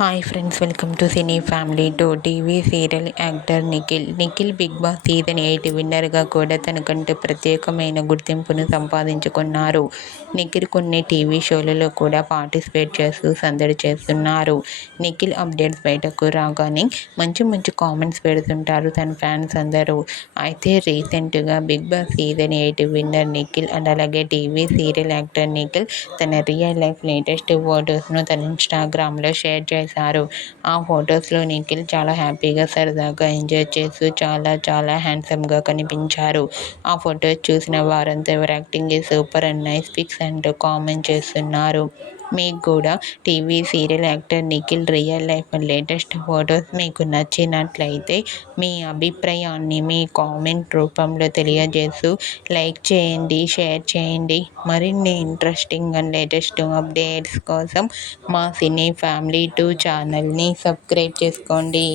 Hi friends, welcome to cine family. TV serial actor Nikhil Bigg Boss season 8 విన్నర్గా కూడా తనకంటూ ప్రత్యేకమైన గుర్తింపును సంపాదించుకున్నారు. నిఖిల్ కొన్ని టీవీ షోలలో కూడా పార్టిసిపేట్ చేస్తూ సందడి చేస్తున్నారు. నిఖిల్ అప్డేట్స్ బయటకు రాగానే మంచి కామెంట్స్ పెడుతుంటారు తన ఫ్యాన్స్ అందరూ. అయితే రీసెంట్గా Bigg Boss season 8 winner Nikhil and అలాగే టీవీ సీరియల్ యాక్టర్ నిఖిల్ తన రియల్ లైఫ్ లేటెస్ట్ ఫొటోస్ను తన ఇన్స్టాగ్రామ్లో షేర్ చేశారు. ఆ ఫొటోస్లో నిఖిల్ చాలా హ్యాపీగా సరదాగా ఎంజాయ్ చేస్తూ చాలా హ్యాండ్సమ్గా కనిపించారు. ఆ ఫొటోస్ చూసిన వారంతా ever acting is super and nice pics అంటూ కామెంట్ చేస్తున్నారు. మీకు కూడా TV serial actor Nikhil real life latest photos మీకు నచ్చినట్లయితే మీ అభిప్రాయాన్ని మీ కామెంట్ రూపంలో తెలియజేస్తూ లైక్ చేయండి, షేర్ చేయండి. మరిన్ని ఇంట్రెస్టింగ్ అండ్ లేటెస్ట్ అప్డేట్స్ కోసం మా సినీ ఫ్యామిలీ 2 ఛానల్ని సబ్స్క్రైబ్ చేసుకోండి.